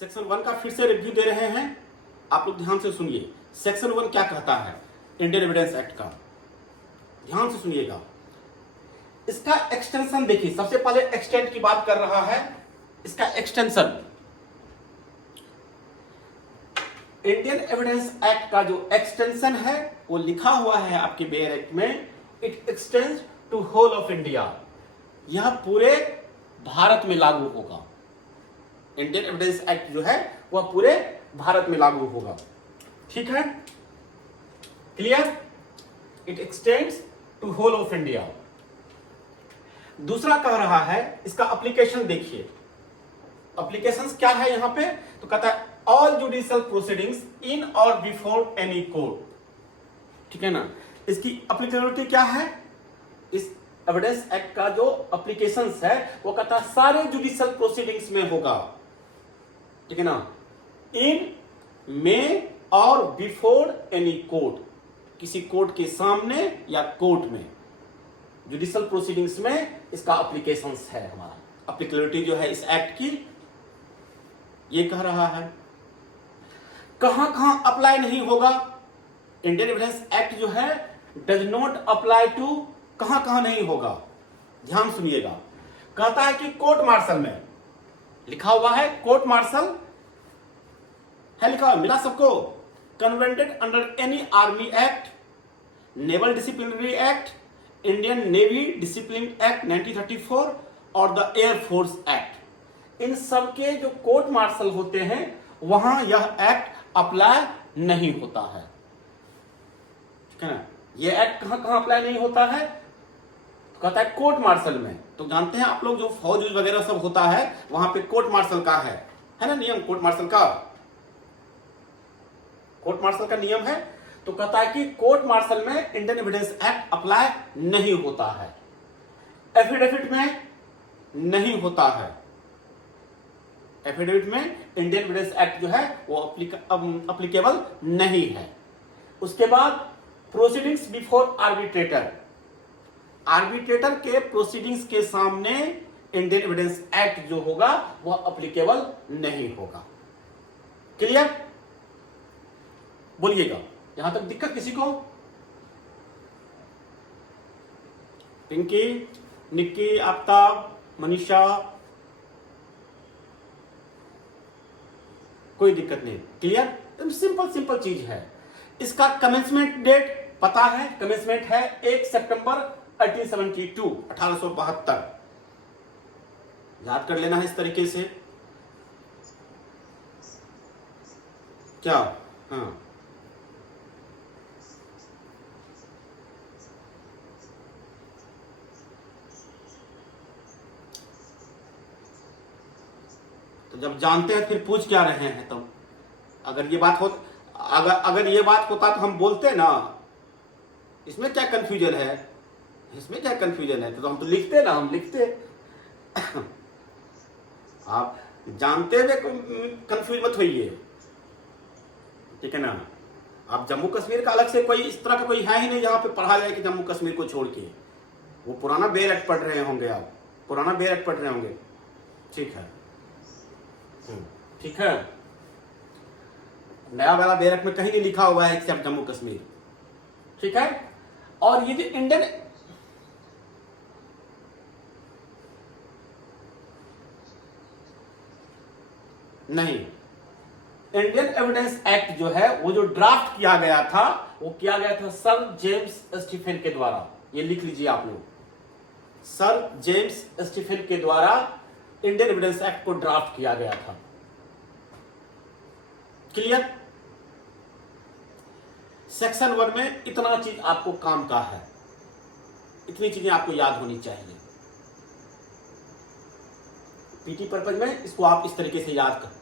Section 1 का फिर से रिव्यू दे रहे हैं, आप लोग ध्यान से सुनिए। सेक्शन 1 क्या कहता है इंडियन एविडेंस एक्ट का, ध्यान से सुनिएगा। इसका एक्सटेंशन देखिए, सबसे पहले एक्सटेंट की बात कर रहा है। इसका एक्सटेंशन इंडियन एविडेंस एक्ट का जो एक्सटेंशन है वो लिखा हुआ है आपके बेयर एक्ट में, it extends to whole of India. यह पूरे भारत में लागू होगा। इंडियन एविडेंस एक्ट जो है वह पूरे भारत में लागू होगा। ठीक है, clear? It extends to whole of India. दूसरा कह रहा है, इसका एप्लीकेशन देखिए। एप्लीकेशंस क्या है यहां पे, तो कहता है ऑल जुडिशियल प्रोसीडिंग्स इन और बिफोर एनी कोर्ट। ठीक है ना, इसकी एप्लीकेबिलिटी क्या है? इस एविडेंस एक्ट का जो एप्लीकेशंस है वो कहता है सारे जुडिशियल प्रोसीडिंग्स में होगा। ठीक है ना, इन में और बिफोर एनी कोर्ट, किसी कोर्ट के सामने या कोर्ट में, जुडिशियल प्रोसीडिंग्स में इसका एप्लीकेशंस है। हमारा एप्लीकेबिलिटी जो है इस एक्ट की, ये कह रहा है। कहां कहां अप्लाई नहीं होगा? इंडियन एविडेंस एक्ट जो है डज नॉट अप्लाई टू, कहां कहां नहीं होगा, ध्यान सुनिएगा। कहता है कि कोर्ट मार्शल में, लिखा हुआ है कोर्ट मार्शल है, लिखा हुआ मिला सबको। Convened under any Army Act, Naval Disciplinary Act, Indian Navy Discipline Act 1934 और द एयर फोर्स एक्ट, इन सब के जो कोर्ट मार्शल होते हैं वहां यह एक्ट अप्लाई नहीं होता है। ठीक है ना, यह एक्ट कहां कहां अप्लाई नहीं होता है? तो कहता है कोर्ट मार्शल में। तो जानते हैं आप लोग जो फौज वगैरह सब होता है वहां पे कोर्ट मार्शल का है ना नियम, कोर्ट मार्शल का, कोर्ट मार्शल का नियम है। तो कहता है कि कोर्ट मार्शल में इंडियन एविडेंस एक्ट अप्लाई नहीं होता है, एफिडेविट में नहीं होता है। एफिडेविट में इंडियन एविडेंस एक्ट जो है वो अप्लीकेबल नहीं है। उसके बाद प्रोसीडिंग्स बिफोर आर्बिट्रेटर, आर्बिट्रेटर के प्रोसीडिंग्स के सामने इंडियन एविडेंस एक्ट जो होगा वह अप्लीकेबल नहीं होगा। क्लियर? बोलिएगा, यहां तक दिक्कत किसी को? पिंकी, निक्की, आफ्ताब, मनीषा, कोई दिक्कत नहीं? क्लियर? सिंपल सिंपल चीज है। इसका कमेंसमेंट डेट पता है, कमेंसमेंट है 1 सितंबर 1872, 1872। याद कर लेना है इस तरीके से। क्या? हाँ, तो जब जानते हैं फिर पूछ क्या रहे हैं? तब अगर ये बात हो, अगर ये बात होता तो हम बोलते ना, इसमें क्या कंफ्यूजन है, इसमें क्या कंफ्यूजन है, तो हम तो लिखते ना, हम लिखते। आप जानते हुए कंफ्यूज मत होइए। ठीक है ना, आप जम्मू कश्मीर का अलग से कोई इस तरह का कोई है ही नहीं जहां पे पढ़ा जाए कि जम्मू कश्मीर को छोड़ के। वो पुराना बेयर एक्ट पढ़ रहे होंगे आप, पुराना बेयर एक्ट पढ़ रहे होंगे। ठीक है, ठीक है, नया वाला बेयर एक्ट में कहीं नहीं लिखा हुआ है एक्सेप्ट जम्मू कश्मीर। ठीक है, और ये जो इंडियन नहीं, इंडियन एविडेंस एक्ट जो है वो जो ड्राफ्ट किया गया था वो किया गया था सर जेम्स स्टीफेन के द्वारा। ये लिख लीजिए आप लोग, सर जेम्स स्टीफेन के द्वारा इंडियन एविडेंस एक्ट को ड्राफ्ट किया गया था। क्लियर? सेक्शन 1 में इतना चीज आपको काम का है, इतनी चीजें आपको याद होनी चाहिए। पीटी पर्पज में इसको आप इस तरीके से याद कर।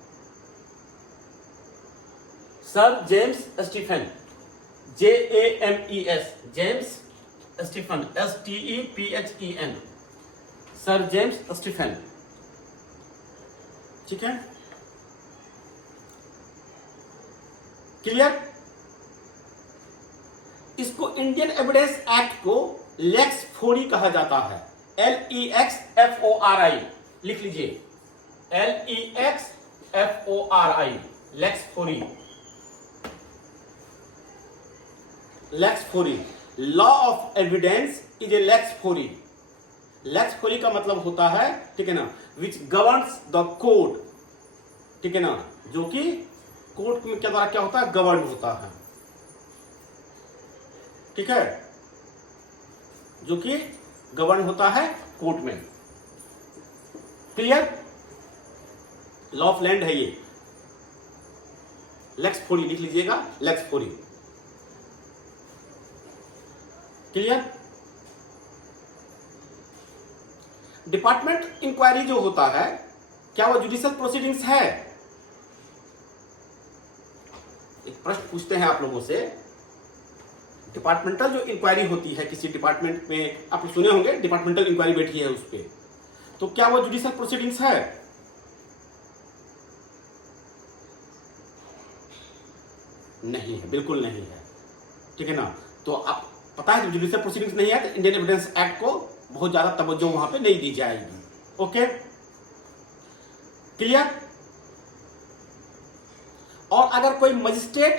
Sir James Stephen, JAMES, James Stephen, STEPHEN, sir James Stephen. ठीक है, क्लियर? इसको इंडियन एविडेंस एक्ट को लेक्स फोरी कहा जाता है, LEXFORI, लिख लीजिए, LEXFORI। FORI, lex fori. Lex fori, law of evidence is a lex fori. Lex fori का मतलब होता है, ठीक है ना, विच गवर्न्स द कोर्ट, ठीक है ना, जो कि कोर्ट में क्या द्वारा क्या होता है, गवर्न होता है, ठीक है, जो कि गवर्न होता है कोर्ट में। क्लियर? लॉ ऑफ लैंड है ये, लेक्स फोरी लिख लीजिएगा, लेक्स फोरी। क्लियर? डिपार्टमेंट इंक्वायरी जो होता है, क्या वो जुडिशियल प्रोसीडिंग्स है? एक प्रश्न पूछते हैं आप लोगों से, डिपार्टमेंटल जो इंक्वायरी होती है किसी डिपार्टमेंट में, आप सुने होंगे डिपार्टमेंटल इंक्वायरी बैठी है उस पर, तो क्या वो जुडिशियल प्रोसीडिंग्स है? नहीं है, बिल्कुल नहीं है, ठीक है ना। तो आप पता है, जुडिशियल प्रोसीडिंग्स नहीं है तो इंडियन एविडेंस एक्ट को बहुत ज्यादा तवज्जो वहां पे नहीं दी जाएगी। Okay, clear? और अगर कोई मजिस्ट्रेट,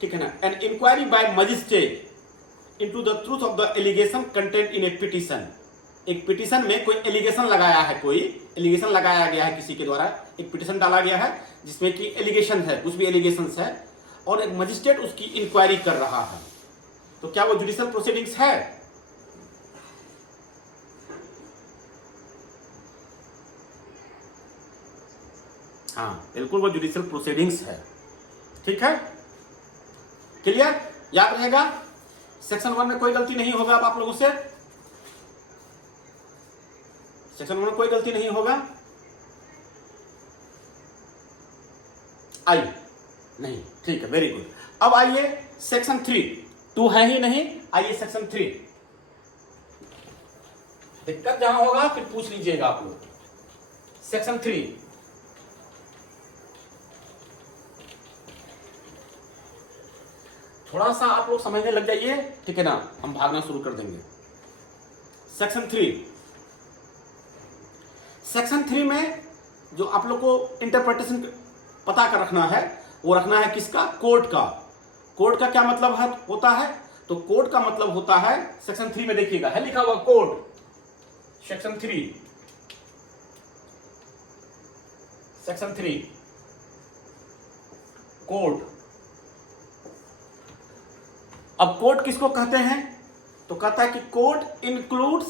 ठीक है ना, an inquiry by magistrate into the truth of the allegation content in a petition, एक पिटीशन में कोई एलिगेशन लगाया है, कोई एलिगेशन लगाया गया है किसी के द्वारा, एक पिटीशन डाला गया है जिसमें कि एलिगेशन है, कुछ भी एलिगेशन है, और एक मजिस्ट्रेट उसकी इंक्वायरी कर रहा है, तो क्या वो जुडिशियल प्रोसीडिंग्स है? हाँ, बिल्कुल वो जुडिशियल प्रोसीडिंग्स है, ठीक है। क्लियर? याद रहेगा, सेक्शन 1 में कोई गलती नहीं होगा अब आप लोगों से, सेक्शन 1 में कोई गलती नहीं होगा। आइए, नहीं, ठीक है, वेरी गुड। अब आइए सेक्शन 3, 2 है ही नहीं, आइए सेक्शन 3। दिक्कत जहां होगा फिर पूछ लीजिएगा आप लोग। सेक्शन 3, थोड़ा सा आप लोग समझने लग जाइए, ठीक है ना, हम भागना शुरू कर देंगे। सेक्शन 3, सेक्शन 3 में जो आप लोग को इंटरप्रिटेशन पता कर रखना है, वो रखना है किसका? कोर्ट का। कोर्ट का क्या मतलब है होता है? तो कोर्ट का मतलब होता है, सेक्शन 3 में देखिएगा है लिखा हुआ कोर्ट, सेक्शन 3, सेक्शन 3 कोर्ट। अब कोर्ट किसको कहते हैं? तो कहता है कि कोर्ट इंक्लूड्स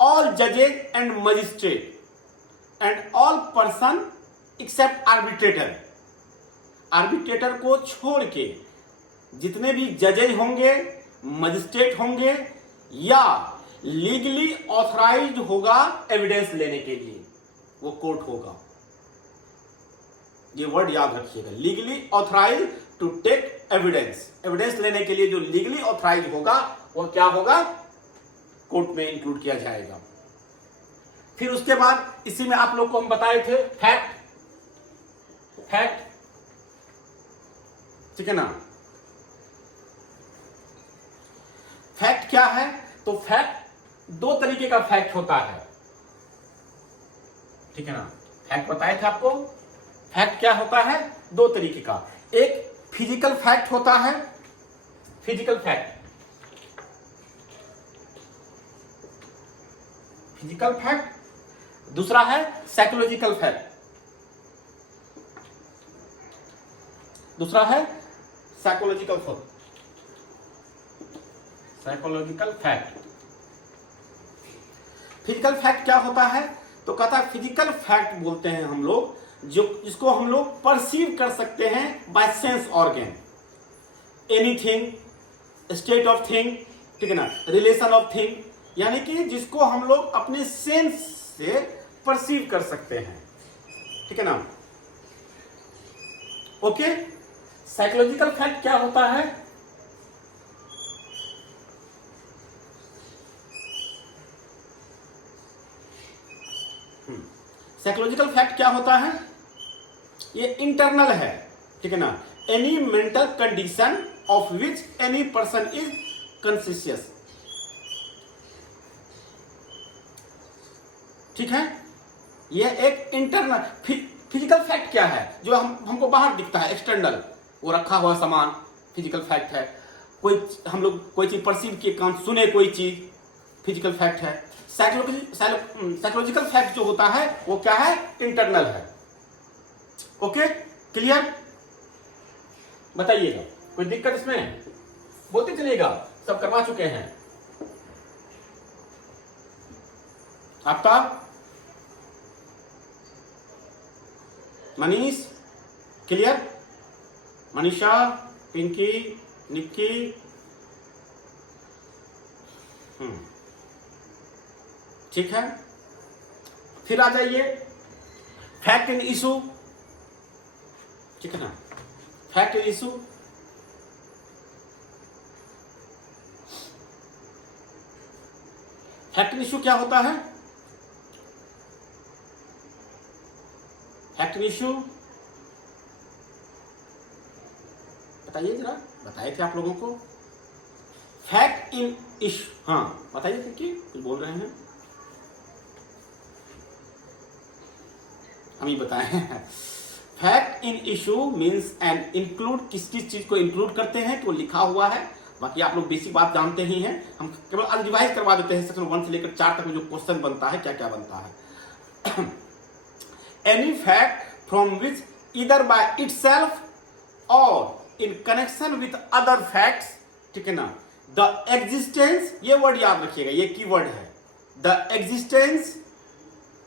ऑल जजेज and magistrate and all person except arbitrator. Arbitrator को छोड़ के जितने भी जजेज होंगे, मजिस्ट्रेट होंगे, या लीगली ऑथराइज्ड होगा एविडेंस लेने के लिए, वो कोर्ट होगा। ये वर्ड याद रखिएगा, legally authorised to take evidence. Evidence लेने के लिए जो लीगली ऑथराइज्ड होगा वो क्या होगा? कोर्ट में इंक्लूड किया जाएगा। फिर उसके बाद इसी में आप लोग को हम बताए थे फैक्ट, फैक्ट, ठीक है ना। फैक्ट क्या है? तो फैक्ट 2 तरीके का फैक्ट होता है, ठीक है ना। फैक्ट बताए थे आपको, फैक्ट क्या होता है? 2 तरीके का। एक फिजिकल फैक्ट होता है, फिजिकल फैक्ट, फिजिकल फैक्ट। दूसरा है साइकोलॉजिकल फैक्ट, दूसरा है psychological fact, psychological fact. Physical fact क्या होता है? तो कहता है फिजिकल फैक्ट बोलते हैं हम लोग जो जिसको हम लोग परसीव कर सकते हैं by sense organ, anything, state of thing, ठीक है ना, रिलेशन ऑफ थिंग, यानी कि जिसको हम लोग अपने सेंस से परसीव कर सकते हैं, ठीक है ना। ओके, साइकोलॉजिकल फैक्ट क्या होता है? साइकोलॉजिकल फैक्ट क्या होता है? ये इंटरनल है, ठीक है ना। Any mental condition of which any person is conscious, ठीक है। ये एक इंटरनल फिजिकल फैक्ट क्या है जो हमको बाहर दिखता है, एक्सटर्नल, वो रखा हुआ सामान फिजिकल फैक्ट है। कोई हम लोग कोई चीज परसीव किए, कान सुने कोई चीज, फिजिकल फैक्ट है। साइकोलॉजिकल फैक्ट जो होता है वो क्या है, इंटरनल है। Okay, clear? बताइएगा, कोई दिक्कत इसमें? बोलते चलिएगा, सब करवा चुके हैं। आपका मनीष क्लियर? मनीषा, पिंकी, निक्की, ठीक है। फिर आ जाइए फैक्ट एंड इशू, ठीक है ना। Fact and issue, fact and issue क्या होता है? फैक्ट एंड इशू बताइए जरा, बताए थे आप लोगों को। फैक्ट इन इशू, हाँ बताइए, क्योंकि कुछ बोल रहे हैं, हम ही बताएं। Fact in issue means and include, किस किस चीज को इंक्लूड करते हैं तो लिखा हुआ है। बाकी आप लोग बेसिक बात जानते ही हैं, हम केवल आज रिवाइज करवा देते हैं। सेक्शन 1 से लेकर 4 तक में जो क्वेश्चन बनता है, क्या क्या बनता है। Any fact from which either by itself or in connection with other facts, ठीक है ना, द एग्जिस्टेंस, ये वर्ड याद रखिएगा, ये कीवर्ड है, the existence,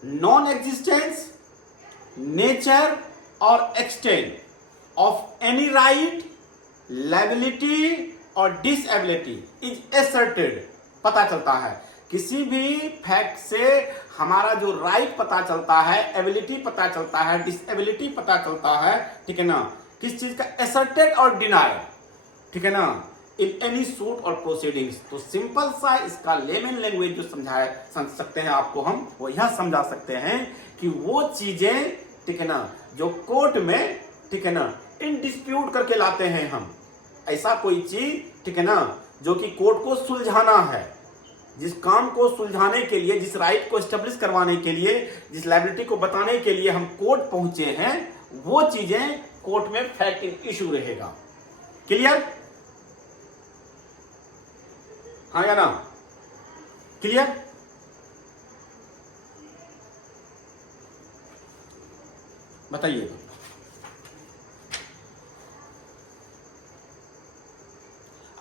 non existence, nature or extent of any right, liability or disability is asserted. पता चलता है किसी भी फैक्ट से हमारा जो राइट पता चलता है, एबिलिटी पता चलता है, डिसएबिलिटी पता चलता है, ठीक है ना, किस चीज का, एसर्टेड और डिनाइड, ठीक है ना, इन एनी सूट और प्रोसीडिंग्स। तो सिंपल सा इसका लेमन लैंग्वेज जो समझ सकते हैं आपको हम, वो यह समझा सकते हैं कि वो चीजें, ठीक है ना, जो कोर्ट में, ठीक है ना, इन डिस्प्यूट करके लाते हैं हम, ऐसा कोई चीज, ठीक है ना, जो कि कोर्ट को सुलझाना है, जिस काम को सुलझाने के लिए, जिस राइट को एस्टेब्लिश करवाने के लिए, जिस लायबिलिटी को बताने के लिए हम कोर्ट पहुंचे हैं, वो चीजें कोर्ट में फैक्ट इन इशू रहेगा। क्लियर? हाँ या ना? क्लियर? बताइएगा।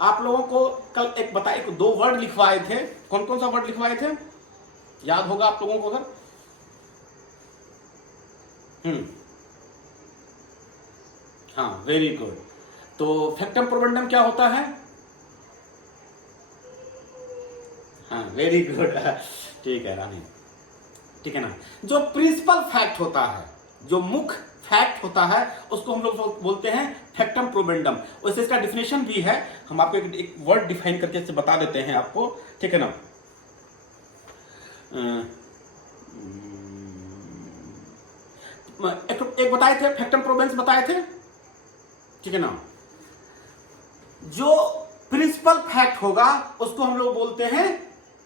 आप लोगों को कल एक बताए, 2 वर्ड लिखवाए थे, कौन कौन सा वर्ड लिखवाए थे, याद होगा आप लोगों को अगर? हाँ, वेरी गुड। तो फैक्टम प्रोबेंडम क्या होता है? हाँ, वेरी गुड। ठीक है रानी, ठीक है ना। जो प्रिंसिपल फैक्ट होता है, जो मुख्य फैक्ट होता है, उसको हम लोग बोलते हैं फैक्टम प्रोबेंडम। वैसे इसका डिफिनेशन भी है, हम आपको एक वर्ड डिफाइन करके इससे बता देते हैं आपको, ठीक है ना। एक बताए थे, फैक्टम प्रोबेंस बताए थे, ठीक है ना। जो प्रिंसिपल फैक्ट होगा उसको हम लोग बोलते हैं,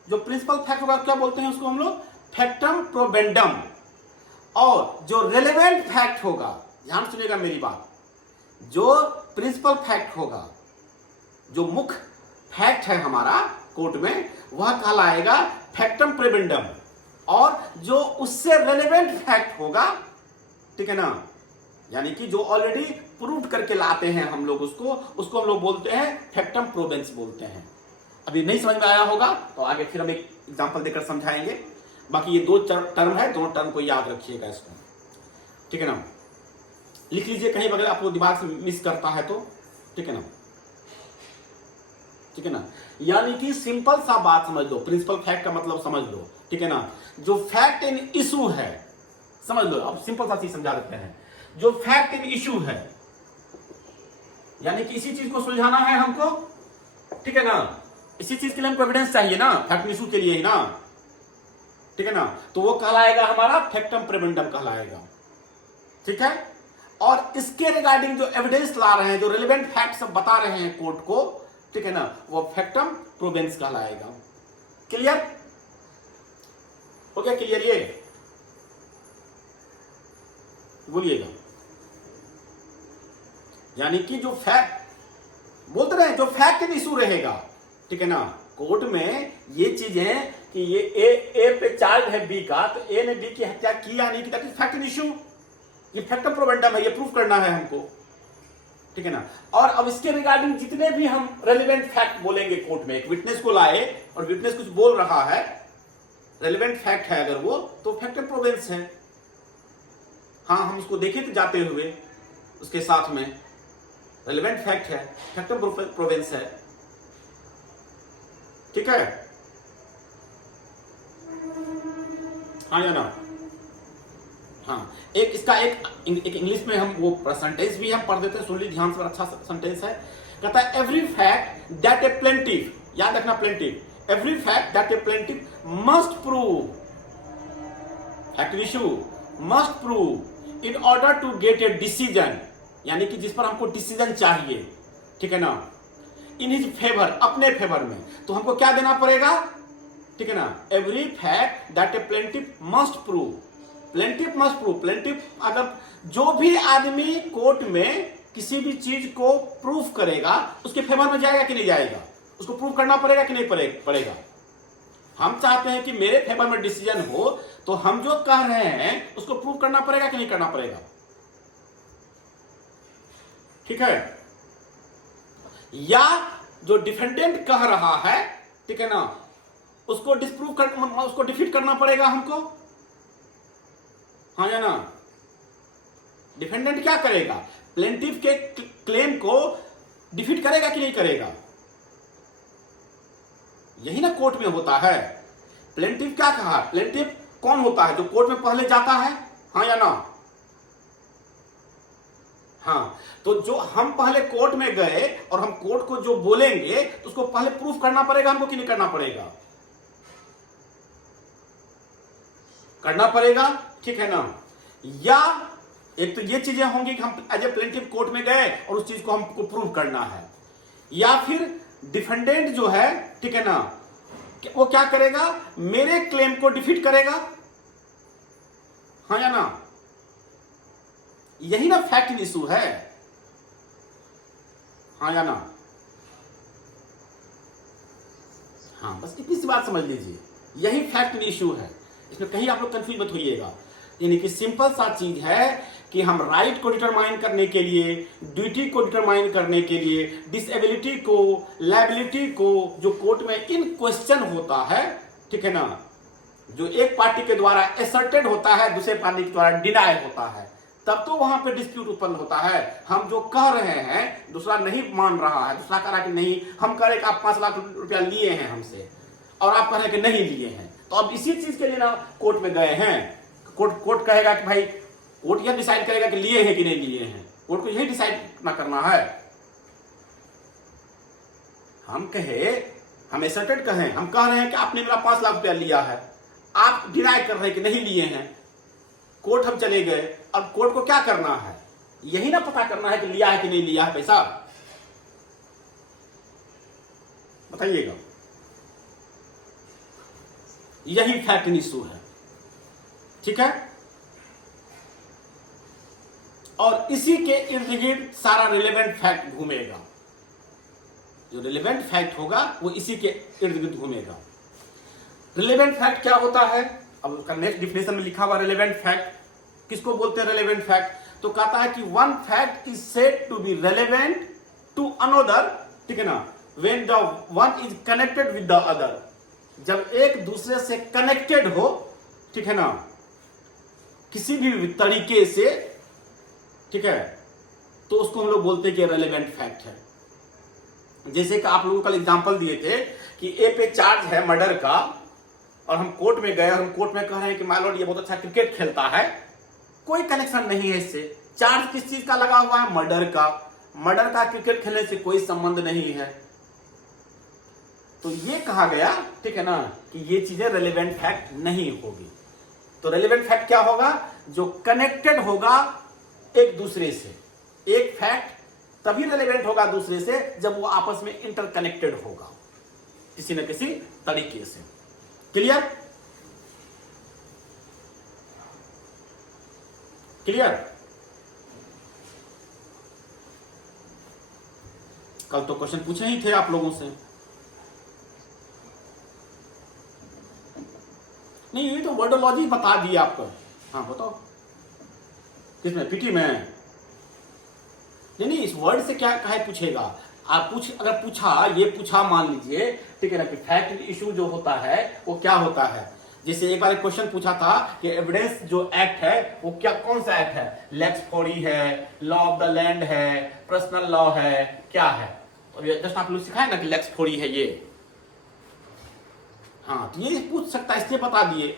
जो प्रिंसिपल फैक्ट होगा क्या बोलते हैं उसको हम लोग, फैक्टम प्रोबेंडम। और जो रेलेवेंट फैक्ट होगा, ध्यान सुनिएगा मेरी बात, जो प्रिंसिपल फैक्ट होगा, जो मुख्य फैक्ट है हमारा कोर्ट में, वह कहलाएगा फैक्टम प्रोबेंडम। और जो उससे रेलेवेंट फैक्ट होगा, ठीक है ना, यानी कि जो ऑलरेडी प्रूव करके लाते हैं हम लोग, उसको हम लोग बोलते हैं फैक्टम प्रोबेंस बोलते हैं। अभी नहीं समझ में आया होगा तो आगे फिर हम एक एग्जांपल देकर समझाएंगे। बाकी ये 2 टर्म है, दोनों टर्म को याद रखिएगा इसको, ठीक है ना। लिख लीजिए कहीं अगर आपको दिमाग से मिस करता है तो, ठीक है ना, ठीक है ना। यानी कि सिंपल सा बात समझ लो, प्रिंसिपल फैक्ट का मतलब समझ लो, ठीक है ना। जो फैक्ट इन इशू है, समझ लो, अब सिंपल सा चीज समझा देते हैं। जो फैक्ट इन इशू है, यानी कि इसी चीज को सुलझाना है हमको, ठीक है ना, इसी चीज के लिए हमको एविडेंस चाहिए ना, फैक्ट इन इशू के लिए ही ना, ठीक है ना। तो वो कहलाएगा हमारा फैक्टम प्रोबेंडम कहलाएगा, ठीक है। और इसके रिगार्डिंग जो एविडेंस ला रहे हैं, जो रेलेवेंट फैक्ट सब बता रहे हैं कोर्ट को, ठीक है ना, वो फैक्टम प्रोबेंस कहलाएगा। क्लियर हो गया? क्लियर? ये बोलिएगा। यानी कि जो फैक्ट बोलते रहे, जो फैक्ट इशू रहेगा, ठीक है ना, कोर्ट में ये चीजें कि ये ए पे चार्ज है बी का, तो ए ने बी की हत्या की या नहीं की, दैट इज फैक्ट इशू। ये फैक्टम प्रोवेंडम है, ये प्रूफ करना है हमको, ठीक है ना। और अब इसके रिगार्डिंग जितने भी हम रेलिवेंट फैक्ट बोलेंगे कोर्ट में, एक विटनेस को लाए और विटनेस कुछ बोल रहा है, रेलिवेंट फैक्ट है अगर वो, तो फैक्टम प्रोवेंस है। हाँ, हम उसको देखे थे जाते हुए, उसके साथ में रेलिवेंट फैक्ट है, फैक्टम प्रोवेंस है, ठीक है। हाँ या ना? हाँ, एक इसका एक इंग्लिश में हम वो सेंटेंस भी हम पढ़ देते हैं, सुन ली ध्यान से, अच्छा सेंटेंस है। कहता है every fact that a plaintiff, याद रखना plaintiff, every fact that a plaintiff must prove, fact issue must prove in order to get a decision, यानी कि जिस पर हमको डिसीजन चाहिए, ठीक है ना, इन हिज फेवर, अपने फेवर में, तो हमको क्या देना पड़ेगा, ठीक है ना। Every fact that a plaintiff must prove, plaintiff must prove, plaintiff अगर जो भी आदमी कोर्ट में किसी भी चीज को प्रूफ करेगा, उसके फेवर में जाएगा कि नहीं जाएगा, उसको प्रूफ करना पड़ेगा कि नहीं पड़ेगा। हम चाहते हैं कि मेरे फेवर में डिसीजन हो, तो हम जो कह रहे हैं उसको प्रूफ करना पड़ेगा कि नहीं करना पड़ेगा, ठीक है। या जो डिफेंडेंट कह रहा है, ठीक है ना, उसको डिस्प्रूव कर, उसको डिफीट करना पड़ेगा हमको, हाँ या ना। डिफेंडेंट क्या करेगा, प्लेंटिफ के क्लेम को डिफीट करेगा कि नहीं करेगा, यही ना कोर्ट में होता है। प्लेंटिफ क्या कहा, प्लेंटिफ कौन होता है, जो कोर्ट में पहले जाता है, हाँ या ना। हाँ, तो जो हम पहले कोर्ट में गए और हम कोर्ट को जो बोलेंगे, तो उसको पहले प्रूफ करना पड़ेगा हमको कि नहीं करना पड़ेगा, करना पड़ेगा, ठीक है ना। या एक तो ये चीजें होंगी कि हम एज ए प्लेंटिफ कोर्ट में गए और उस चीज को हमको प्रूव करना है, या फिर डिफेंडेंट जो है, ठीक है ना, वो क्या करेगा, मेरे क्लेम को डिफीट करेगा, हाँ या ना। यही ना फैक्ट इशू है, हाँ या ना। हाँ, बस इतनी सी बात समझ लीजिए, यही फैक्ट इशू है, इसमें कहीं आप लोग कंफ्यूज मत होइएगा। यानी कि सिंपल सा चीज है कि हम राइट को डिटरमाइन करने के लिए, ड्यूटी को डिटरमाइन करने के लिए, डिसेबिलिटी को, लायबिलिटी को, जो कोर्ट में इन क्वेश्चन होता है, ठीक है ना, जो एक पार्टी के द्वारा एसर्टेड होता है, दूसरे पार्टी के द्वारा डिनाई होता है, तब तो वहां पे डिस्प्यूट उत्पन्न होता है। हम जो कह रहे हैं, दूसरा नहीं मान रहा है, दूसरा कह रहा है कि नहीं, हम कह रहे कि आप 5 लाख रुपया लिए हैं हमसे, और आप कह रहे हैं कि नहीं लिए हैं, तो अब इसी चीज के लिए ना कोर्ट में गए हैं। कोर्ट कहेगा कि भाई, कोर्ट यह डिसाइड करेगा कि लिए हैं कि नहीं लिए हैं, कोर्ट को यही डिसाइड ना करना है। हम कहे, हम एसर्टेड कहें, हम कह रहे हैं कि आपने मेरा 5 लाख रुपया लिया है, आप डिनाई कर रहे हैं कि नहीं लिए हैं, कोर्ट हम चले गए, अब कोर्ट को क्या करना है, यही ना पता करना है कि लिया है कि नहीं लिया है पैसा, बताइएगा। यही फैक्ट इशू है, ठीक है। और इसी के इर्द गिर्द सारा रिलेवेंट फैक्ट घूमेगा, जो रिलेवेंट फैक्ट होगा वो इसी के इर्द गिर्द घूमेगा। रिलेवेंट फैक्ट क्या होता है, अब उसका नेक्स्ट डिफिनेशन में लिखा हुआ रिलेवेंट फैक्ट किसको बोलते हैं, रिलेवेंट फैक्ट, तो कहता है कि one fact is said to be relevant to another, ठीक है ना, when the one is connected with the other, जब एक दूसरे से कनेक्टेड हो, ठीक है ना, किसी भी तरीके से, ठीक है, तो उसको हम लोग बोलते हैं कि रेलेवेंट फैक्ट है। जैसे कि आप लोगों का एग्जांपल दिए थे कि ए पे चार्ज है मर्डर का, और हम कोर्ट में गए और हम कोर्ट में कह रहे हैं कि माय लॉर्ड ये बहुत अच्छा क्रिकेट खेलता है, कोई कनेक्शन नहीं है इससे, चार्ज किस चीज का लगा हुआ है, मर्डर का, मर्डर का क्रिकेट खेलने से कोई संबंध नहीं है, तो ये कहा गया, ठीक है ना, कि ये चीजें रेलेवेंट फैक्ट नहीं होगी। तो रेलेवेंट फैक्ट क्या होगा, जो कनेक्टेड होगा एक दूसरे से, एक फैक्ट तभी रेलेवेंट होगा दूसरे से जब वो आपस में इंटरकनेक्टेड होगा किसी न किसी तरीके से। Clear, clear. कल तो क्वेश्चन पूछे ही थे आप लोगों से। नहीं, ये तो वर्डोलॉजी बता दी आपको। हाँ बताओ, किसमें? पीटी में? नहीं, इस वर्ड से क्या कहे पूछेगा? आप अगर पूछा, ये पूछा मान लीजिए, ठीक है ना, कि फैक्ट इशू जो होता है वो क्या होता है। जैसे एक बार क्वेश्चन पूछा था कि एविडेंस जो एक्ट है वो क्या, कौन सा एक्ट है? लेक्स फॉरी है, लॉ ऑफ द लैंड है, पर्सनल लॉ है, क्या है? और जस्ट आप लोग सिखाए ना कि लेक्स फॉरी है ये। हाँ, तो ये पूछ सकता है, इसलिए बता दिए,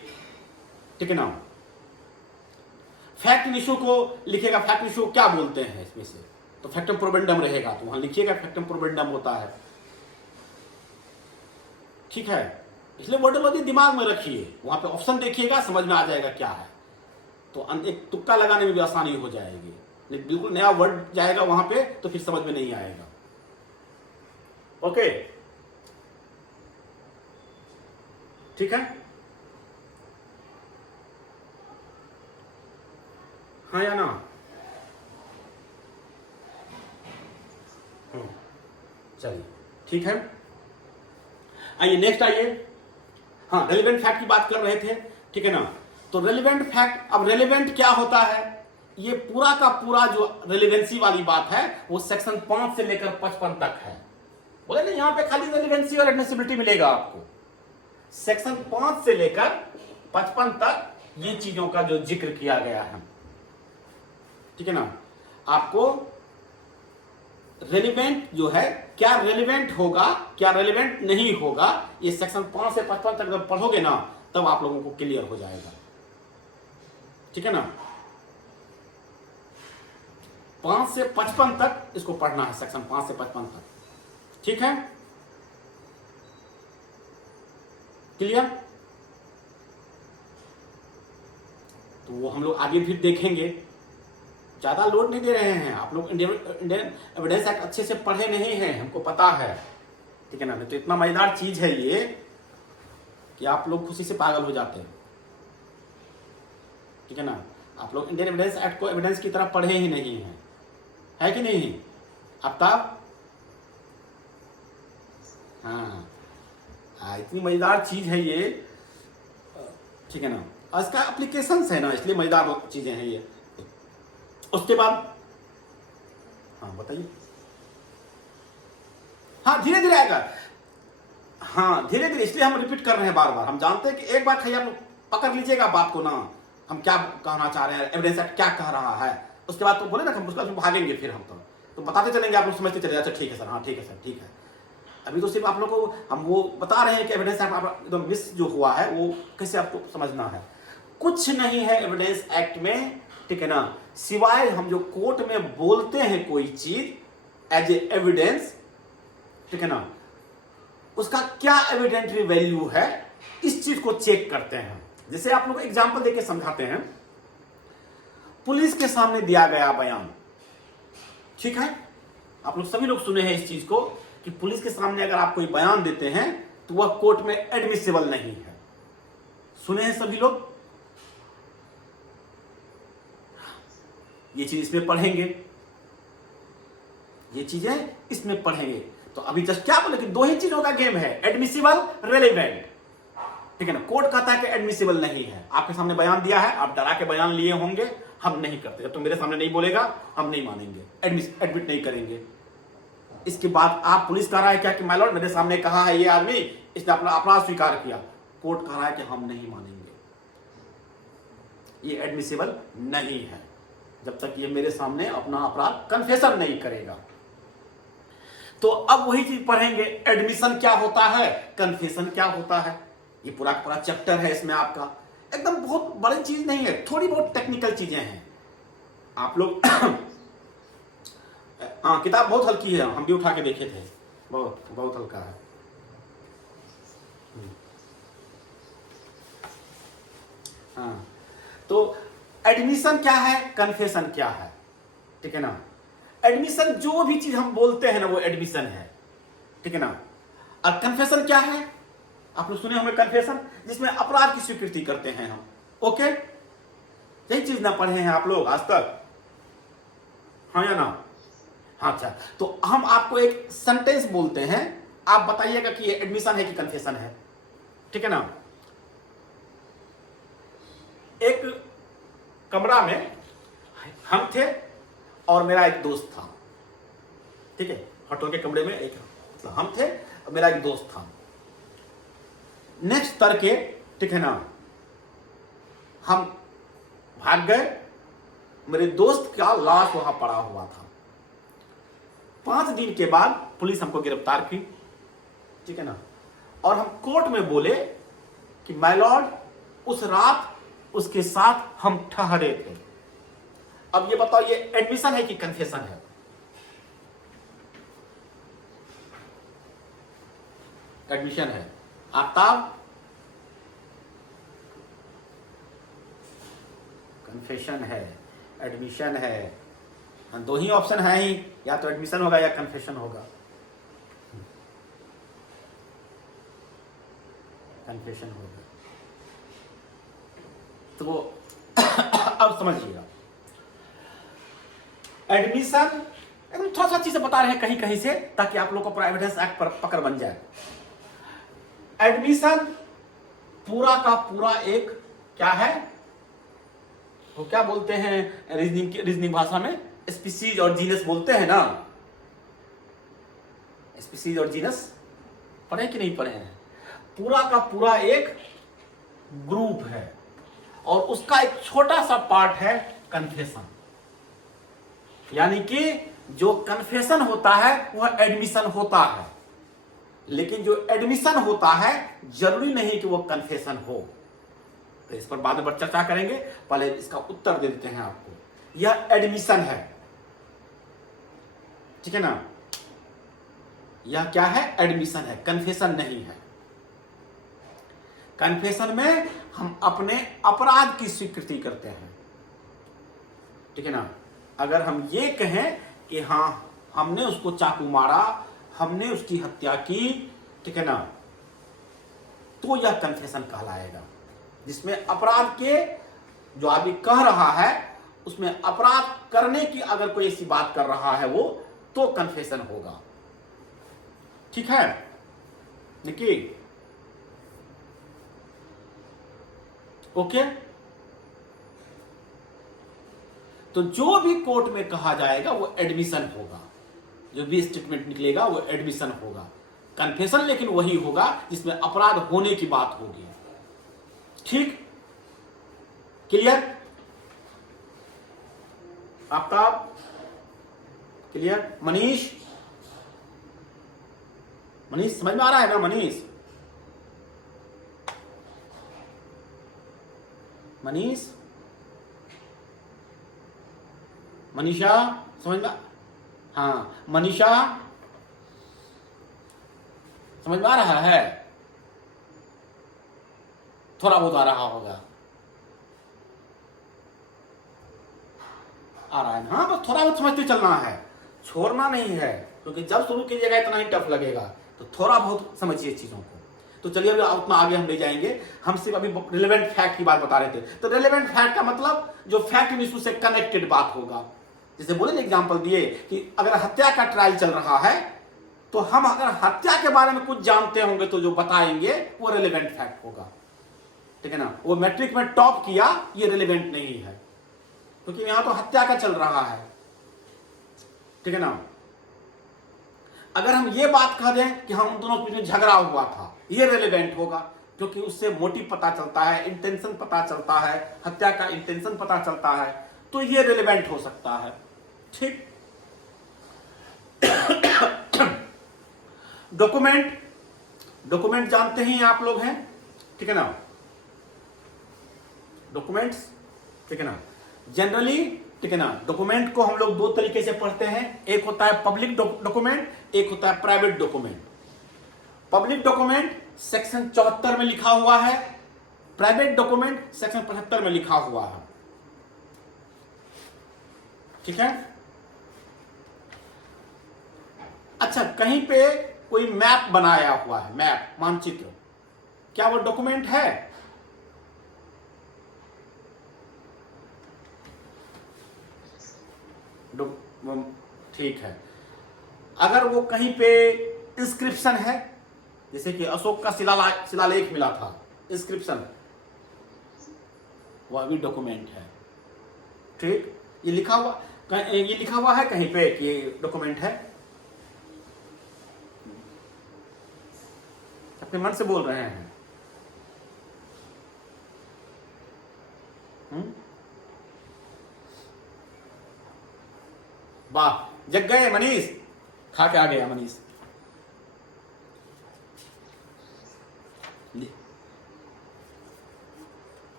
ठीक है ना। फैक्ट इशू को लिखेगा, फैक्ट इशू क्या बोलते हैं इसमें से, तो फैक्टम प्रोबेंडम रहेगा, तो वहां लिखिएगा फैक्टम प्रोबेंडम होता है, ठीक है। इसलिए वर्डोलॉजी दिमाग में रखिए, वहां पे ऑप्शन देखिएगा, समझ में आ जाएगा क्या है, तो एक तुक्का लगाने में भी आसानी हो जाएगी। लेकिन बिल्कुल नया वर्ड जाएगा वहां पे तो फिर समझ में नहीं आएगा। ओके, ठीक है, हाँ या ना? चलिए ठीक है, आइए नेक्स्ट आइए। हाँ, रेलिवेंट फैक्ट की बात कर रहे थे, ठीक है ना। तो रेलिवेंट फैक्ट, अब रेलिवेंट क्या होता है? ये पूरा का पूरा जो रेलिवेंसी वाली बात है वो सेक्शन 5 से लेकर 55 तक है। बोले ना, यहां पे खाली रेलिवेंसी और एडमिसिबिलिटी मिलेगा आपको। सेक्शन 5 से लेकर 55 तक ये चीजों का जो जिक्र किया गया है, ठीक है ना। आपको रेलिवेंट जो है, क्या रेलिवेंट होगा, क्या रेलिवेंट नहीं होगा, ये सेक्शन 5 से 55 तक जब पढ़ोगे ना तब आप लोगों को क्लियर हो जाएगा, ठीक है ना। 5 से 55 तक इसको पढ़ना है, सेक्शन 5 से 55 तक, ठीक है, क्लियर। तो वो हम लोग आगे फिर देखेंगे, ज्यादा लोड नहीं दे रहे हैं। आप लोग इंडियन एविडेंस एक्ट अच्छे से पढ़े नहीं हैं, हमको पता है, ठीक है ना। तो इतना मजेदार चीज है ये कि आप लोग खुशी से पागल हो जाते हैं, ठीक है ना। आप लोग इंडियन एविडेंस एक्ट को एविडेंस की तरह पढ़े ही नहीं हैं, है कि नहीं? आफ्ताब, हाँ, इतनी मजेदार चीज है ये, ठीक है ना। और इसका एप्लीकेशंस है ना, इसलिए मजेदार चीजें हैं ये। उसके बाद हाँ बताइए। हाँ, धीरे धीरे आएगा, हाँ धीरे धीरे, इसलिए हम रिपीट कर रहे हैं बार बार। हम जानते हैं कि एक बार खैर पकड़ लीजिएगा बात को ना, हम क्या कहना चाह रहे हैं, एविडेंस एक्ट क्या कह रहा है, उसके बाद तो बोले ना हम उसका भागेंगे, फिर हम तो बताते चलेंगे, आप लोग समझते चले। अच्छा ठीक है सर, हाँ ठीक है सर, ठीक है। अभी तो सिर्फ आप लोग को हम वो बता रहे हैं कि एविडेंस एक्ट एकदम मिस जो हुआ है वो कैसे आपको समझना है। कुछ नहीं है एविडेंस एक्ट में, ठीक है ना, सिवाय हम जो कोर्ट में बोलते हैं कोई चीज एज ए एविडेंस, ठीक है ना, उसका क्या एविडेंटरी वैल्यू है, इस चीज को चेक करते हैं। जैसे आप लोग एग्जांपल देके समझाते हैं। पुलिस के सामने दिया गया बयान, ठीक है, आप लोग सभी लोग सुने हैं इस चीज को कि पुलिस के सामने अगर आप कोई बयान देते हैं तो वह कोर्ट में एडमिसिबल नहीं है। सुने हैं सभी लोग? ये चीज इसमें पढ़ेंगे, ये चीजें इसमें पढ़ेंगे। तो अभी जस्ट क्या बोले कि दो ही चीजों का गेम है, एडमिसिबल, रेलेवेंट, ठीक है ना। कोर्ट कहता है कि एडमिसिबल नहीं है, आपके सामने बयान दिया है, आप डरा के बयान लिए होंगे, हम नहीं करते, जब तुम मेरे सामने नहीं बोलेगा हम नहीं मानेंगे, एडमिट नहीं करेंगे। इसके बाद आप, पुलिस कह रहा है क्या कि माय लॉर्ड मेरे सामने कहा है ये आदमी, इसने अपना अपराध स्वीकार किया, कोर्ट कह रहा है कि हम नहीं मानेंगे, ये एडमिसिबल नहीं है जब तक ये मेरे सामने अपना अपराध कन्फेशन नहीं करेगा। तो अब वही चीज पढ़ेंगे, एडमिशन क्या होता है, कन्फेशन क्या होता है। ये पूरा पूरा चैप्टर है इसमें आपका, एकदम बहुत बड़ी चीज नहीं है, थोड़ी बहुत टेक्निकल चीजें हैं। आप लोग हाँ, किताब बहुत हल्की है, हम भी उठा के देखे थे, बहुत बहुत हल्का है। हाँ, तो एडमिशन क्या है, कन्फेशन क्या है, ठीक है ना। एडमिशन जो भी चीज हम बोलते हैं ना वो एडमिशन है, ठीक है ना। और कन्फेशन क्या है, आप लोग सुने होंगे कन्फेशन, जिसमें अपराध की स्वीकृति करते हैं हम। ओके, यही चीज ना पढ़े हैं आप लोग आज तक, हाँ या ना? हाँ अच्छा, तो हम आपको एक सेंटेंस बोलते हैं, आप बताइएगा कि ये एडमिशन है कि कन्फेशन है, ठीक है ना। एक कमरा में हम थे और मेरा एक दोस्त था, ठीक है, होटल के कमरे में एक हम थे और मेरा एक दोस्त था। नेक्स्ट तड़के, ठीक है ना, हम भाग गए, मेरे दोस्त का लाश वहां पड़ा हुआ था। 5 दिन के बाद पुलिस हमको गिरफ्तार की, ठीक है ना, और हम कोर्ट में बोले कि माय लॉर्ड, उस रात उसके साथ हम ठहरे थे। अब ये बताओ, ये एडमिशन है कि कन्फेशन है? एडमिशन है। आफ्ताब? कन्फेशन है, एडमिशन है। हाँ, 2 ही ऑप्शन है ही, या तो एडमिशन होगा या कन्फेशन होगा। कन्फेशन होगा। तो अब समझिएगा, एडमिशन एकदम थोड़ा सा चीजें बता रहे हैं कहीं कहीं से, ताकि आप लोग को पूरा एविडेंस एक्ट पर पकड़ बन जाए। एडमिशन पूरा का पूरा एक क्या है, वो क्या बोलते हैं रीजनिंग भाषा में, स्पीसीज और जीनस बोलते हैं ना। स्पीसीज और जीनस पढ़े कि नहीं पढ़े हैं? पूरा का पूरा एक ग्रुप है और उसका एक छोटा सा पार्ट है कन्फेशन। यानी कि जो कन्फेशन होता है वह एडमिशन होता है, लेकिन जो एडमिशन होता है जरूरी नहीं कि वो कन्फेशन हो। तो इस पर बाद में चर्चा करेंगे, पहले इसका उत्तर दे देते हैं आपको। यह एडमिशन है, ठीक है ना, यह क्या है, एडमिशन है, कन्फेशन नहीं है। कन्फेशन में हम अपने अपराध की स्वीकृति करते हैं, ठीक है ना। अगर हम ये कहें कि हाँ हमने उसको चाकू मारा, हमने उसकी हत्या की, ठीक है ना, तो यह कन्फेशन कहलाएगा, जिसमें अपराध के जो आदमी कह रहा है उसमें अपराध करने की अगर कोई ऐसी बात कर रहा है वो, तो कन्फेशन होगा, ठीक है। देखिए, ओके, तो जो भी कोर्ट में कहा जाएगा वो एडमिशन होगा, जो भी स्टेटमेंट निकलेगा वो एडमिशन होगा। कन्फेशन लेकिन वही होगा जिसमें अपराध होने की बात होगी, ठीक, क्लियर? आफ्ताब क्लियर? मनीष, मनीष समझ में आ रहा है ना? मनीष, मनीष, मनीषा समझ में? हाँ मनीषा, समझ में आ रहा है? थोड़ा बहुत आ रहा होगा, आ रहा है ना? हाँ, बस थोड़ा बहुत समझते चलना है, छोड़ना नहीं है, क्योंकि जब शुरू कीजिएगा इतना ही टफ लगेगा, तो थोड़ा बहुत समझिए चीजों को। तो चलिए अभी उतना आगे हम ले जाएंगे। हम सिर्फ अभी रिलेवेंट फैक्ट की बात बता रहे थे। तो रिलेवेंट फैक्ट का मतलब जो फैक्ट इशू से कनेक्टेड बात होगा। जैसे बोले एग्जांपल दिए कि अगर हत्या का ट्रायल चल रहा है, तो हम अगर हत्या के बारे में कुछ जानते होंगे तो जो बताएंगे वो रिलेवेंट फैक्ट होगा, ठीक है ना। वो मैट्रिक में टॉप किया, ये रिलेवेंट नहीं है, क्योंकि यहां तो हत्या का चल रहा है, ठीक है ना। अगर हम ये बात कह दें कि हम दोनों के बीच में झगड़ा हुआ था, ये रिलेवेंट होगा, क्योंकि उससे मोटिव पता चलता है, इंटेंशन पता चलता है, हत्या का इंटेंशन पता चलता है, तो ये रिलेवेंट हो सकता है, ठीक। डॉक्यूमेंट, डॉक्यूमेंट जानते ही आप लोग हैं, ठीक है ना, डॉक्यूमेंट्स, ठीक है ना। जनरली, ठीक है ना, डॉक्यूमेंट को हम लोग 2 तरीके से पढ़ते हैं, एक होता है पब्लिक डॉक्यूमेंट, एक होता है private document. Public document section 74 में लिखा हुआ है, प्राइवेट डॉक्यूमेंट सेक्शन 75 में लिखा हुआ है, ठीक है। अच्छा, कहीं पे कोई मैप बनाया हुआ है, मैप, मानचित्र, क्या वो डॉक्यूमेंट है? ठीक है। अगर वो कहीं पे इंस्क्रिप्शन है, जैसे कि अशोक का शिलालेख मिला था, इंस्क्रिप्शन, वह भी डॉक्यूमेंट है। ठीक, ये लिखा हुआ है कहीं पे कि ये डॉक्यूमेंट है? अपने मन से बोल रहे हैं। वाह, जग गए मनीष, खा के आ गया मनीष।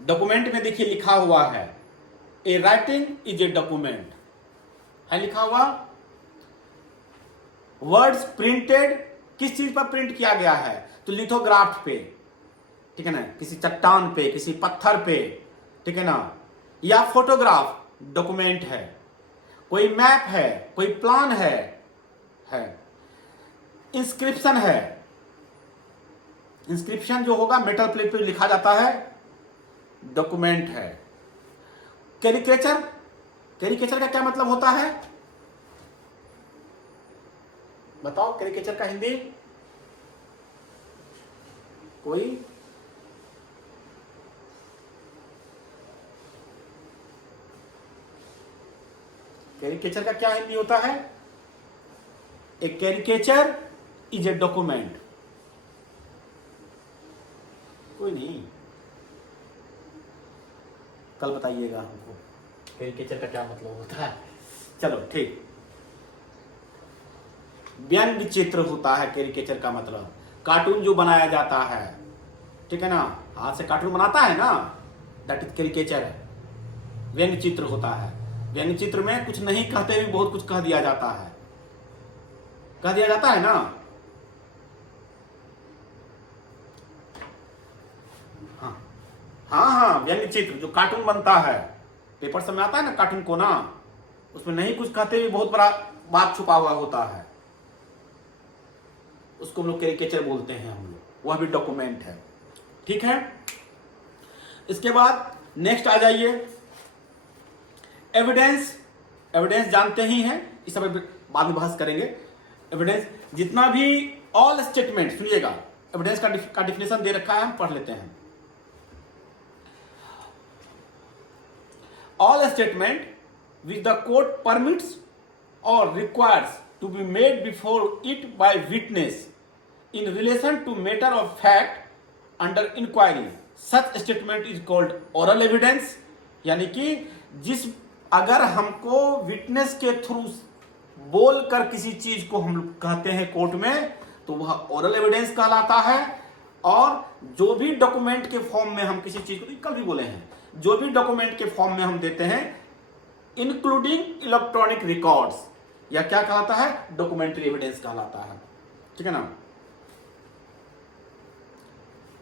डॉक्यूमेंट में देखिए लिखा हुआ है, ए राइटिंग इज ए डॉक्यूमेंट, है लिखा हुआ। वर्ड्स प्रिंटेड, किस चीज पर प्रिंट किया गया है? तो लिथोग्राफ पे, ठीक है ना, किसी चट्टान पे, किसी पत्थर पे, ठीक है ना, या फोटोग्राफ, डॉक्यूमेंट है। कोई मैप है, कोई प्लान है। इंस्क्रिप्शन है, इंस्क्रिप्शन जो होगा मेटल प्लेट पे लिखा जाता है, डॉक्यूमेंट है। कैरिकेचर, कैरिकेचर का क्या मतलब होता है? बताओ कैरिकेचर का हिंदी कोई? कैरिकेचर का क्या हिंदी होता है? ए कैरिकेचर इज ए डॉक्यूमेंट। कोई नहीं, कल बताइएगा हमको कैरिकेचर का क्या मतलब होता है। चलो ठीक, व्यंग्य चित्र होता है कैरिकेचर का मतलब, कार्टून जो बनाया जाता है, ठीक है ना, हाथ से कार्टून बनाता है ना, दैट इज कैरिकेचर है, व्यंग्य चित्र होता है। व्यंग्य चित्र में कुछ नहीं कहते हुए बहुत कुछ कह दिया जाता है, कह दिया जाता है ना। हाँ, व्यंग्य चित्र जो कार्टून बनता है, पेपर सब में आता है ना कार्टून को ना, उसमें नहीं कुछ कहते हुए बहुत बड़ा बात छुपा हुआ होता है, उसको हम लोग कैरिकेचर बोलते हैं हम लोग, वह भी डॉक्यूमेंट है। ठीक है, इसके बाद नेक्स्ट आ जाइए, एविडेंस। एविडेंस जानते ही हैं, इस समय बाद में बहस करेंगे। एविडेंस जितना भी ऑल स्टेटमेंट, सुनिएगा, एविडेंस का डिफिनेशन दे रखा है, हम पढ़ लेते हैं। All statement which the court permits or requires to be made before it by witness in relation to matter of fact under inquiry, such statement is called oral evidence. यानी कि जिस, अगर हमको विटनेस के थ्रू बोलकर किसी चीज को हम कहते हैं कोर्ट में, तो वह ओरल एविडेंस कहलाता है। और जो भी डॉक्यूमेंट के फॉर्म में हम किसी चीज को, कल भी बोले हैं, जो भी डॉक्यूमेंट के फॉर्म में हम देते हैं, इंक्लूडिंग इलेक्ट्रॉनिक रिकॉर्ड्स, या क्या कहलाता है? डॉक्यूमेंट्री एविडेंस कहलाता है। ठीक है ना,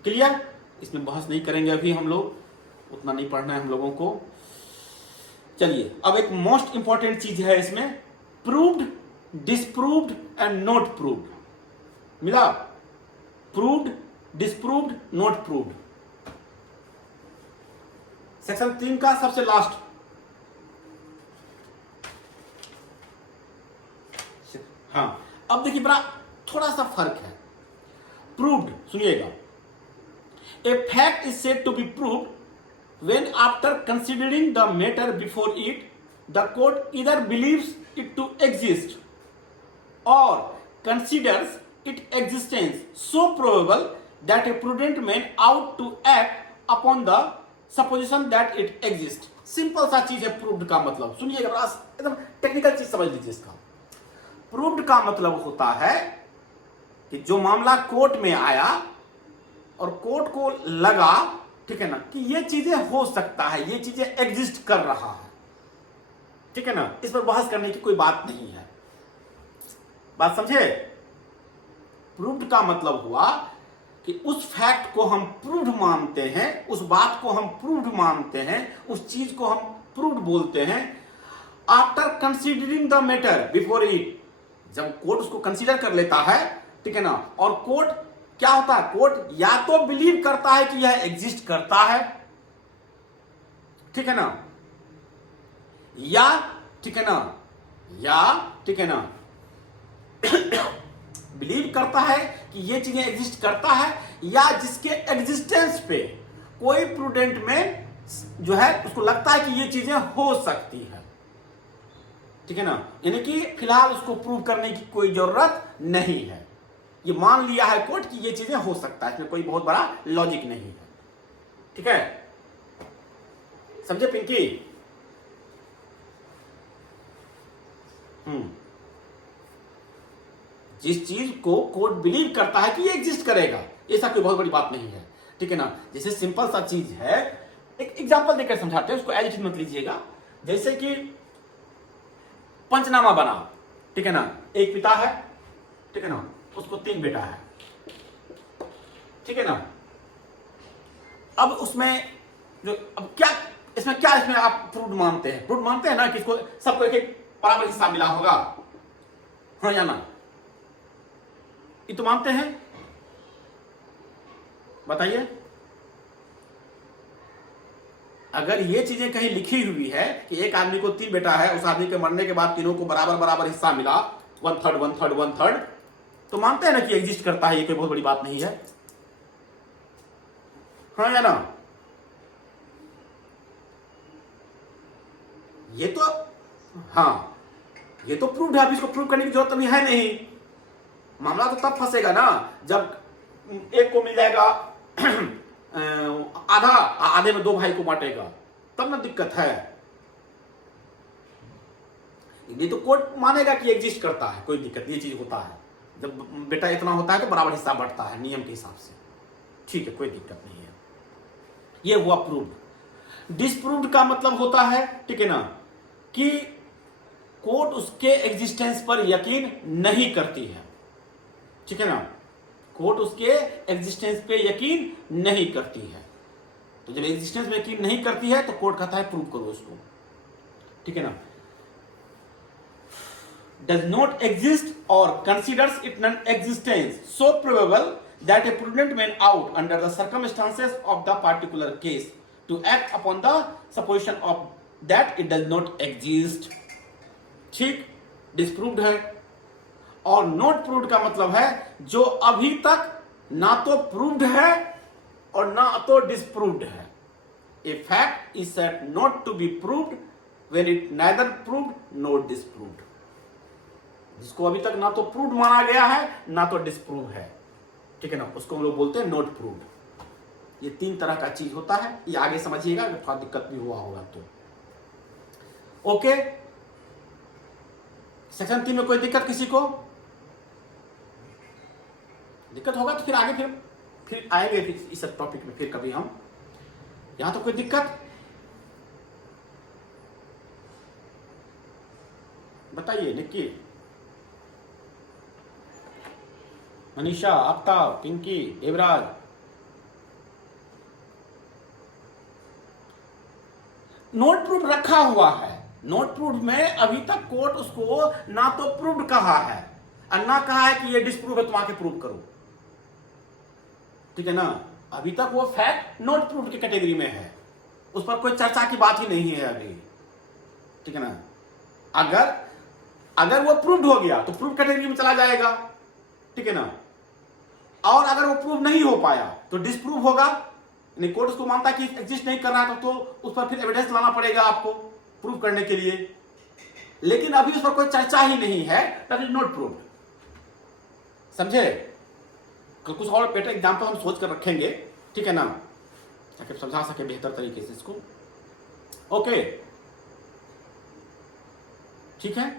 क्लियर? इसमें बहस नहीं करेंगे अभी हम लोग, उतना नहीं पढ़ना है हम लोगों को। चलिए, अब एक मोस्ट इंपॉर्टेंट चीज है इसमें, proved, disproved and not proved. मिला? Proved, disproved, not proved. Section 3 का सबसे लास्ट। हाँ, अब देखिए बड़ा थोड़ा सा फर्क है। प्रूव्ड, सुनिएगा, a fact is said to be proved when after considering the matter before it, the court either believes it to exist or considers its existence so probable that a prudent man ought to act upon the supposition that it exists. Simple सा चीज है proved का मतलब। सुनिएगा, बड़ा एकदम technical चीज समझ लीजिए इसका। प्रूव्ड का मतलब होता है कि जो मामला कोर्ट में आया और कोर्ट को लगा, ठीक है ना, कि ये चीजें हो सकता है, ये चीजें एग्जिस्ट कर रहा है, ठीक है ना, इस पर बहस करने की कोई बात नहीं है। बात समझे? प्रूव्ड का मतलब हुआ कि उस फैक्ट को हम प्रूव्ड मानते हैं, उस बात को हम प्रूव्ड मानते हैं, उस चीज को हम प्रूव्ड बोलते हैं after considering the matter before it. जब कोर्ट उसको कंसीडर कर लेता है, ठीक है ना, और कोर्ट क्या होता है, कोर्ट या तो बिलीव करता है कि यह एग्जिस्ट करता है, ठीक है ना, या, ठीक है ना, या, ठीक है ना, बिलीव करता है कि ये चीजें एग्जिस्ट करता है, या जिसके एग्जिस्टेंस पे कोई प्रूडेंट में जो है उसको लगता है कि ये चीजें हो सकती है, ठीक है ना, यानी कि फिलहाल उसको प्रूव करने की कोई जरूरत नहीं है, ये मान लिया है कोर्ट कि ये चीजें हो सकता है, इसमें कोई बहुत बड़ा लॉजिक नहीं है, ठीक है, समझे पिंकी? जिस चीज को कोर्ट बिलीव करता है कि ये एग्जिस्ट करेगा, ऐसा कोई बहुत बड़ी बात नहीं है, ठीक है ना। जैसे सिंपल सा चीज है, एक एग्जांपल देकर समझाते हैं, उसको एज इट इज मत लीजिएगा। जैसे कि पंचनामा बना, ठीक है ना, एक पिता है, ठीक है ना, उसको 3 बेटा है, ठीक है ना। अब उसमें जो अब क्या इसमें आप प्रूव मानते हैं? प्रूव मानते हैं ना कि इसको सबको एक एक बराबर हिस्सा मिला होगा, हाँ या ना? ये तो मानते हैं, बताइए। अगर ये चीजें कहीं लिखी हुई है कि एक आदमी को 3 बेटा है, उस आदमी के मरने के बाद तीनों को बराबर बराबर हिस्सा मिला, 1/3 1/3 1/3, तो मानते हैं ना कि एग्जिस्ट करता है, ये कोई बहुत बड़ी बात नहीं है, हाँ या ना? ये तो हाँ, ये तो प्रूव है, अभी इसको प्रूव करने की जरूरत अभी है नहीं। मामला तो तब फंसेगा ना जब एक को मिल जाएगा आधा, आधे में 2 भाई को बांटेगा, तब ना दिक्कत है। ये तो कोर्ट मानेगा कि एग्जिस्ट करता है, कोई दिक्कत, ये चीज होता है, जब बेटा इतना होता है तो बराबर हिस्सा बढ़ता है नियम के हिसाब से, ठीक है, कोई दिक्कत नहीं है। ये हुआ प्रूव्ड। डिसप्रूव्ड का मतलब होता है, ठीक है ना, कि कोर्ट उसके एग्जिस्टेंस पर यकीन नहीं करती है, ठीक है ना, कोर्ट उसके एग्जिस्टेंस पे यकीन नहीं करती है। तो जब एग्जिस्टेंस पे यकीन नहीं करती है तो कोर्ट कहता है प्रूव करो इसको, ठीक है ना। डज नॉट एग्जिस्ट और considers it non existence so probable that a prudent man out under the circumstances of the particular case to act upon the supposition of that it does not exist, ठीक, disproved है। और not proved का मतलब है जो अभी तक ना तो प्रूव्ड है और ना तो डिस्प्रूव्ड है। A fact is said not to be proved when it neither proved not disproved. जिसको अभी तक ना तो प्रूव्ड माना गया है ना तो डिस्प्रूव है, ठीक है ना, उसको हम लोग बोलते हैं नॉट प्रूव्ड। ये 3 तरह का चीज होता है, ये आगे समझिएगा, थोड़ा दिक्कत भी हुआ होगा तो। ओके, सेक्शन 3 में कोई दिक्कत किसी को? दिक्कत होगा तो फिर आगे फिर आएंगे इस टॉपिक में, फिर कभी हम। यहां तो कोई दिक्कत बताइए। निक्की, मनीषा, आफ्ताब, पिंकी, देवराज, नोट प्रूफ रखा हुआ है। नोट प्रूफ में अभी तक कोर्ट उसको ना तो प्रूव्ड कहा है और ना कहा है कि ये डिस्प्रूव है, तुम आके प्रूव करो, ठीक है ना। अभी तक वो फैक्ट नॉट प्रूव्ड की कैटेगरी में है, उस पर कोई चर्चा की बात ही नहीं है अभी, ठीक है ना। अगर वो प्रूव्ड हो गया तो प्रूव कैटेगरी में चला जाएगा, ठीक है ना। और अगर वो प्रूव नहीं हो पाया तो डिस्प्रूव होगा, यानी कोर्ट उसको मानता है कि एग्जिस्ट नहीं कर रहा है, तो उस पर फिर एविडेंस लाना पड़ेगा आपको प्रूव करने के लिए। लेकिन अभी उस पर कोई चर्चा ही नहीं है, दैट इज नॉट प्रूव्ड, समझे। कल कुछ और बेटर एग्जाम्पल हम सोच कर रखेंगे, ठीक है ना, ताकि समझा सके बेहतर तरीके से इसको। ओके, ठीक है।